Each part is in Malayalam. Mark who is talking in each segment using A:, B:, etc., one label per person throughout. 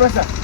A: പക്ഷേ കുറച്ചും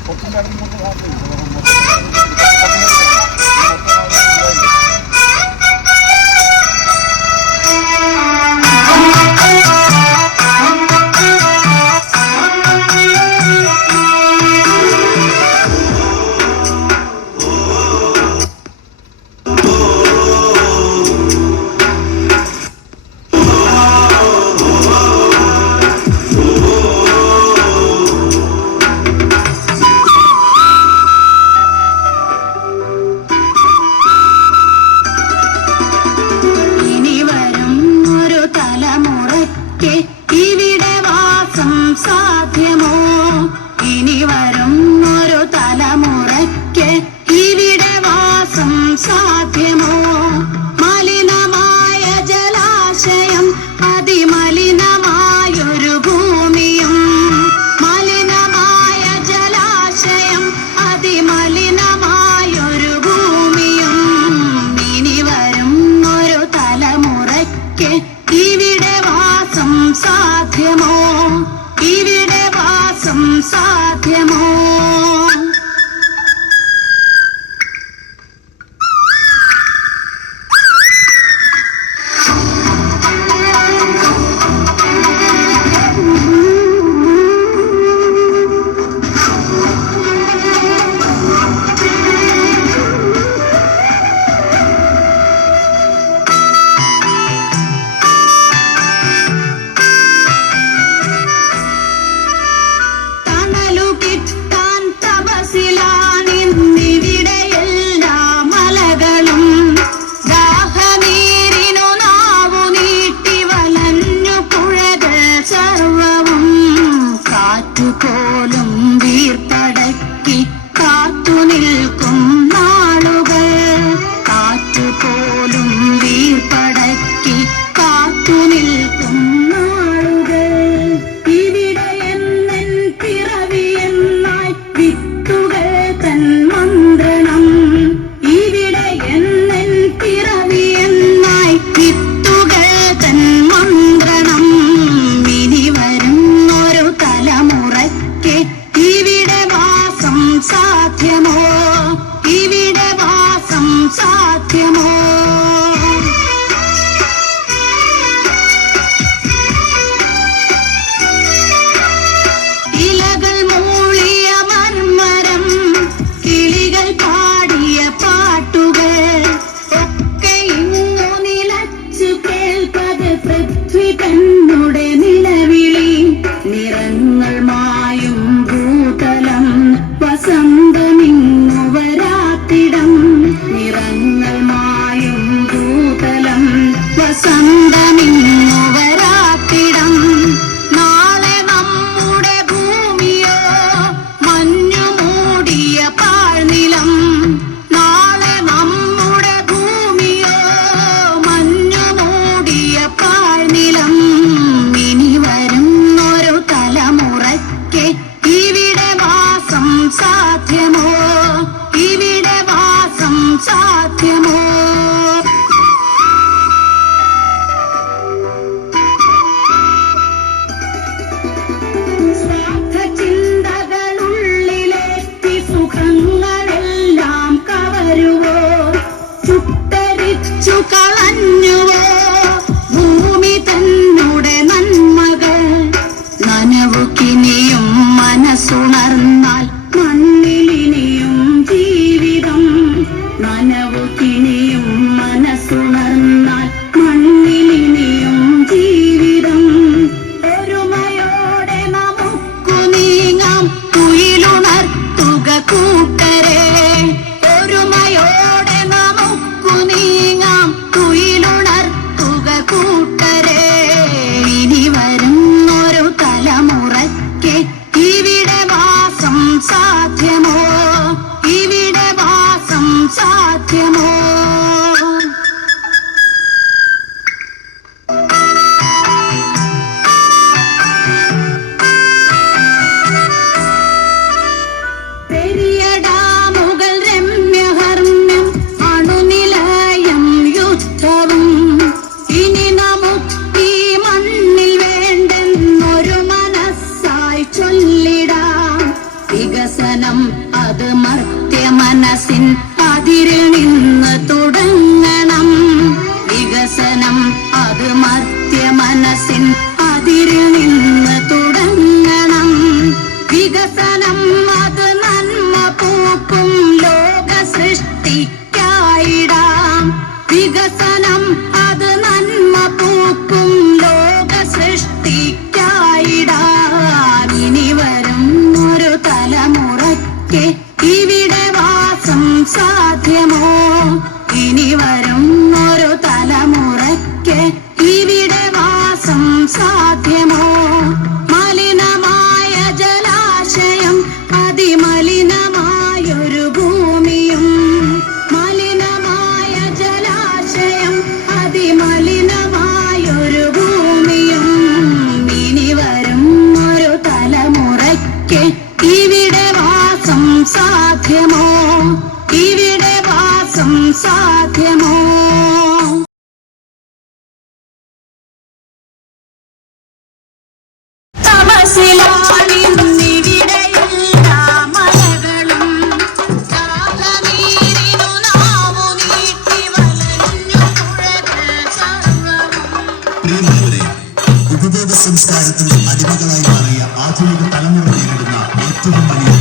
B: ഉപഭോഗ സംസ്കാരത്തിന് അടിമകളായി മാറിയ ആധുനിക തലമുറ നേരിടുന്ന ഏറ്റവും വലിയ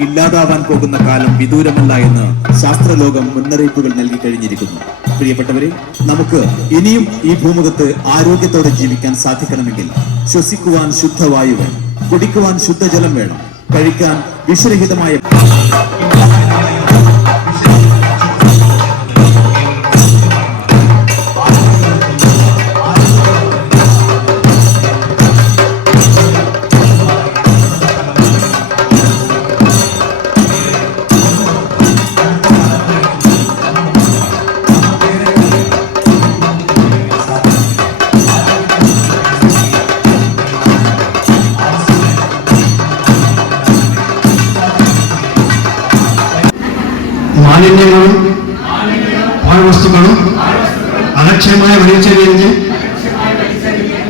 C: ഇല്ലാതാവാൻ പോകുന്ന കാലം വിദൂരമല്ല എന്ന് ശാസ്ത്രലോകം മുന്നറിയിപ്പുകൾ നൽകി കഴിഞ്ഞിരിക്കുന്നു. പ്രിയപ്പെട്ടവരെ നമുക്ക് ഇനിയും ഈ ഭൂമുഖത്ത് ആരോഗ്യത്തോടെ ജീവിക്കാൻ സാധിക്കണമെങ്കിൽ ശ്വസിക്കുവാൻ ശുദ്ധവായു വേണം. കുടിക്കുവാൻ ശുദ്ധജലം വേണം. കഴിക്കാൻ വിഷരഹിതമായ
D: മാലിന്യങ്ങളും പാഴ്വസ്തുക്കളും അലക്ഷ്യമായ വലിച്ചെറിഞ്ഞ്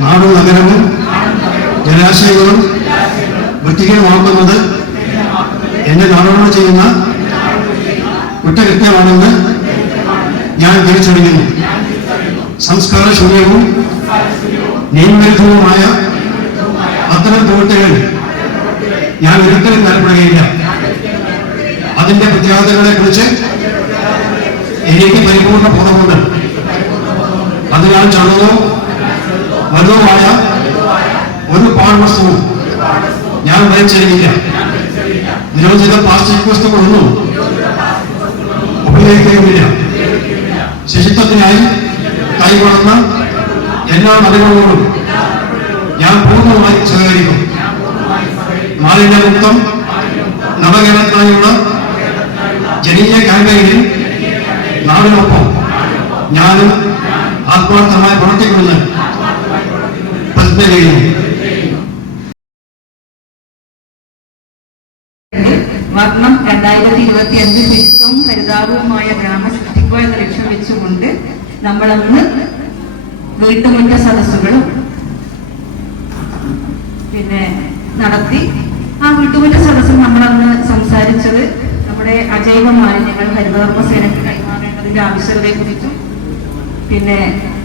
D: നാടും നഗരവും ജലാശയങ്ങളും വൃത്തികരമാക്കുന്നത് എന്റെ നാടോട് ചെയ്യുന്ന കുറ്റകൃത്യമാണെന്ന് ഞാൻ തിരിച്ചറിയുന്നു. സംസ്കാര ശൂന്യവും നിയമവിരുദ്ധവുമായ അത്തരം പ്രവൃത്തികൾ ഞാൻ ഒരിക്കലും താല്പര്യമില്ല അതിന്റെ പ്രത്യേകതകളെ കുറിച്ച് എനിക്ക് പരിപൂർണ ബോധമുണ്ട്. അതിനാൽ ചെറുതോ വലുതുമായ ഒരു പാഴ്വസ്തുവും ഞാൻ വലിച്ചെറിയില്ല നിരോധിത പ്ലാസ്റ്റിക് വസ്തുക്കളൊന്നും ഉപയോഗിക്കുകയുമില്ല. ശുചിത്വത്തിനായി കൈകൊള്ളുന്ന എല്ലാ നടപടികളോടും ഞാൻ പൂർണമായി സഹകരിക്കും മാലിന്യമുക്തം നവകേരളത്തിനായുള്ള ക്യാമ്പയിനിൽ നാടിനൊപ്പം ഞാനും ആത്മാർത്ഥമായി പ്രവർത്തിക്കുമെന്ന് പ്രതിജ്ഞ
E: രണ്ടായിരത്തി ഇരുപത്തി അഞ്ച് ശുചിത്വവും ഹരിതാപവുമായ ഗ്രാമ സൃഷ്ടിക്കുക എന്ന ലക്ഷ്യം വെച്ചുകൊണ്ട് നമ്മളന്ന് വീട്ടുമുറ്റ സദസ്സുകളും പിന്നെ നടത്തി ആ വീട്ടുമുറ്റ സദസ്സിൽ നമ്മളന്ന് സംസാരിച്ചത് നമ്മുടെ അജൈവ മാലിന്യങ്ങൾ ഹരിതകർമ്മ സേനയ്ക്ക് കൈമാറേണ്ടതിന്റെ ആവശ്യകതയെ കുറിച്ചും പിന്നെ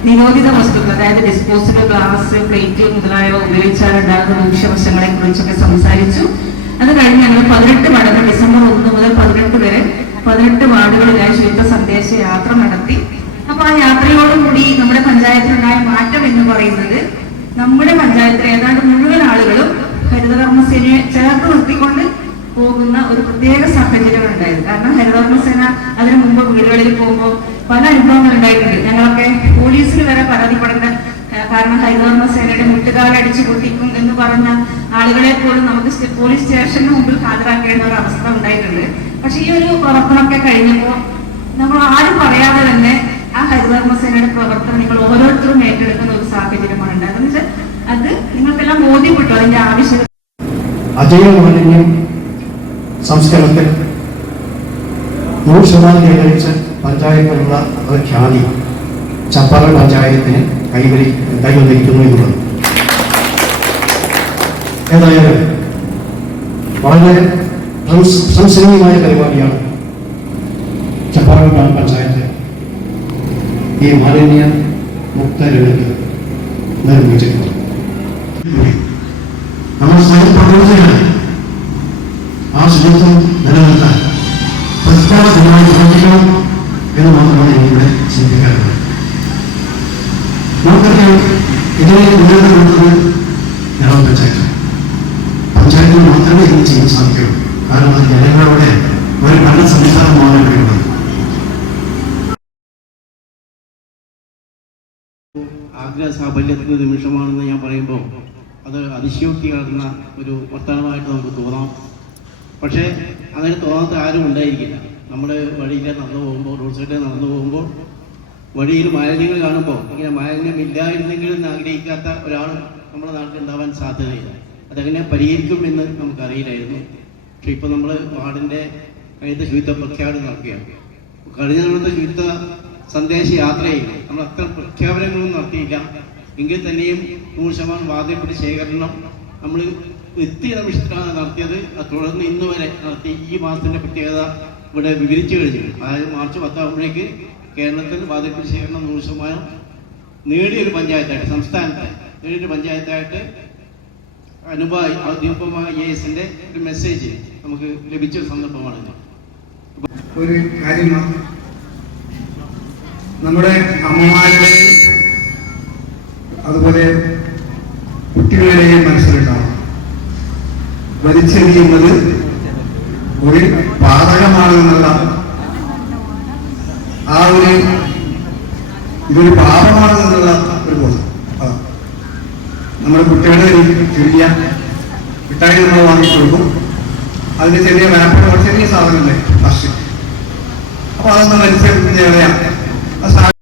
E: നിരോധിത വസ്തുക്കൾ അതായത് ഡിസ്പോസിബിൾ ഗ്ലാസ് പ്ലേറ്റ് മുതലായവ ഉപയോഗിച്ചാൽ ഉണ്ടാകുന്ന ദൂഷ്യവശങ്ങളെ കുറിച്ചൊക്കെ സംസാരിച്ചു. അത് കഴിഞ്ഞ് ഞങ്ങൾ പതിനെട്ട് വാർഡുകൾ ഡിസംബർ ഒന്ന് മുതൽ പതിനെട്ട് വരെ പതിനെട്ട് വാർഡുകളിലായി ശുചിത്വ സന്ദേശ യാത്ര നടത്തി. അപ്പൊ ആ യാത്രയോടുകൂടി നമ്മുടെ പഞ്ചായത്തിലുണ്ടായ മാറ്റം എന്ന് പറയുന്നത് നമ്മുടെ പഞ്ചായത്തിലെ ഏതാണ്ട് മുഴുവൻ ആളുകളും ഹരിതകർമ്മസേനയെ ചേർത്ത് നിർത്തിക്കൊണ്ട് പോകുന്ന ഒരു പ്രത്യേക സാഹചര്യം ഉണ്ടായത്. കാരണം ഹരിതകർമ്മസേന അതിനു മുമ്പ് വീടുകളിൽ പോകുമ്പോൾ പല അനുഭവങ്ങൾ ഉണ്ടായിട്ടുണ്ട്. ഞങ്ങളൊക്കെ പോലീസിൽ വരെ പരാതിപ്പെടേണ്ട കാരണം കാരണം ഹരിതകർമ്മസേനയുടെ മുട്ടുകാലടിച്ചു പൊട്ടിക്കും എന്ന് പറഞ്ഞ ആളുകളെ പോലും നമുക്ക് പോലീസ് സ്റ്റേഷന് മുമ്പിൽ ഹാജരാക്കേണ്ട ഒരു അവസ്ഥ ഉണ്ടായിട്ടുണ്ട്. പക്ഷെ ഈ ഒരു പ്രവർത്തനമൊക്കെ കഴിഞ്ഞപ്പോൾ നമ്മൾ ആരും പറയാതെ തന്നെ ആ ഹരിതകർമ്മസേനയുടെ പ്രവർത്തനം നിങ്ങൾ ഓരോരുത്തരും ഏറ്റെടുക്കുന്ന ഒരു സാഹചര്യമാണ് ഉണ്ടായത്. അത് നിങ്ങൾക്കെല്ലാം ബോധ്യപ്പെട്ടു അതിന്റെ ആവശ്യകത.
D: അജൈവ മാലിന്യം സംസ്കരണത്തിൽ നൂറ് ശതമാനം കൈവരിച്ച പഞ്ചായത്തിനുള്ള ഖ്യാതി ചപ്പാറ പഞ്ചായത്തിന് കൈവരി കൈവന്നിരിക്കുന്നു എന്നുള്ളത്. ഏതായാലും വളരെ പ്രശംസനീയമായ പരിപാടിയാണ് ചപ്പാറ ഗ്രാമപഞ്ചായത്ത് ഈ മാലിന്യ മുക്ത രംഗത്ത് നിർമ്മിച്ചിട്ടുള്ളത്. നമ്മൾ സ്വയം പ്രവർത്തകരാണ് ആ ശുചിത്വം നിലനിർത്താൻ പ്രസ്താവനമായി പ്രവർത്തിക്കണം എന്ന് മാത്രമാണ് എനിക്കിവിടെ ചിന്തിക്കാറുള്ളത് നമുക്കറിയാം ഇതിനെ മുന്നേറ്റം കൊടുത്തത് ഞങ്ങൾ ഗ്രാമപഞ്ചായത്ത് പഞ്ചായത്തിന് മാത്രമേ ഇത് ചെയ്യാൻ സാധിക്കുള്ളൂ കാരണം അത് ജനങ്ങളുടെ ഒരു നല്ല സംസ്ഥാനമാണ് ഇവിടെയുള്ളത്.
F: ആഗ്രഹ സാഫല്യത്തിന്റെ നിമിഷമാണെന്ന് ഞാൻ പറയുമ്പോൾ അത് അതിശയോക്തി കലർന്ന ഒരു വർത്തമാനമായിട്ട് നമുക്ക് തോന്നാം. പക്ഷേ അങ്ങനെ തോന്നാത്ത ആരും ഉണ്ടായിരിക്കില്ല. നമ്മൾ വഴിയിൽ നടന്നു പോകുമ്പോൾ റോഡ് സൈഡിൽ നടന്നു പോകുമ്പോൾ വഴിയിൽ മാലിന്യങ്ങൾ കാണുമ്പോൾ ഇങ്ങനെ മാലിന്യം ഇല്ലായിരുന്നെങ്കിൽ എന്ന് ആഗ്രഹിക്കാത്ത ഒരാൾ നമ്മുടെ നാട്ടിൽ ഉണ്ടാവാൻ സാധ്യതയില്ല. അതെങ്ങനെ പരിഹരിക്കും എന്ന് നമുക്കറിയില്ലായിരുന്നു. പക്ഷെ ഇപ്പോൾ നമ്മൾ വാർഡിന്റെ കഴിഞ്ഞ ശുചിത്വ പ്രഖ്യാപനം നടക്കുകയാണ്. കഴിഞ്ഞ തവണത്തെ ശുചിത്വ സന്ദേശ യാത്രയിൽ നമ്മൾ അത്ര പ്രഖ്യാപനങ്ങളും നടത്തിയില്ല. എങ്കിൽ തന്നെയും നൂറ് ശതമാനം വാദ്യപ്പെട്ട് ശേഖരണം നമ്മൾ എത്തിയ നിമിഷത്തിലാണ് നടത്തിയത്. തുടർന്ന് ഇന്ന് വരെ നടത്തി ഈ മാസത്തിന്റെ പ്രത്യേകത ഇവിടെ വിവരിച്ചു കഴിഞ്ഞു. അതായത് മാർച്ച് പത്താകുമ്പോഴേക്ക് കേരളത്തിൽ വാതകൃഷി ശേഖരണം നൂറ് ശതമാനം നേടിയൊരു പഞ്ചായത്തായിട്ട് സംസ്ഥാനത്ത് നേടിയൊരു പഞ്ചായത്തായിട്ട് അനുഭായി ഔദ്യോഗികമായ ഐ എസിന്റെ ഒരു മെസ്സേജ് നമുക്ക് ലഭിച്ച ഒരു സന്ദർഭമാണിത്
A: ഒരു കാര്യമാണ് നമ്മുടെ അമ്മമാരുടെയും അതുപോലെ കുട്ടികളുടെയും മനസ്സിലുണ്ടാവും വലിച്ചെറിയുന്നത് ഒരു പാതകമാണെന്നുള്ള ആ ഒരു ഇതൊരു പാപമാണെന്നുള്ള ഒരു ബോധം. നമ്മുടെ കുട്ടികളുടെ ഒരു ചെറിയ മിഠായി നമ്മൾ വാങ്ങിക്കൊടുക്കും അതിന് ചെറിയ വാപ്പർ ചെറിയ സാധനമില്ലേ പ്ലാസ്റ്റിക് അപ്പൊ അതൊന്ന് മനസ്സിലാക്കുന്ന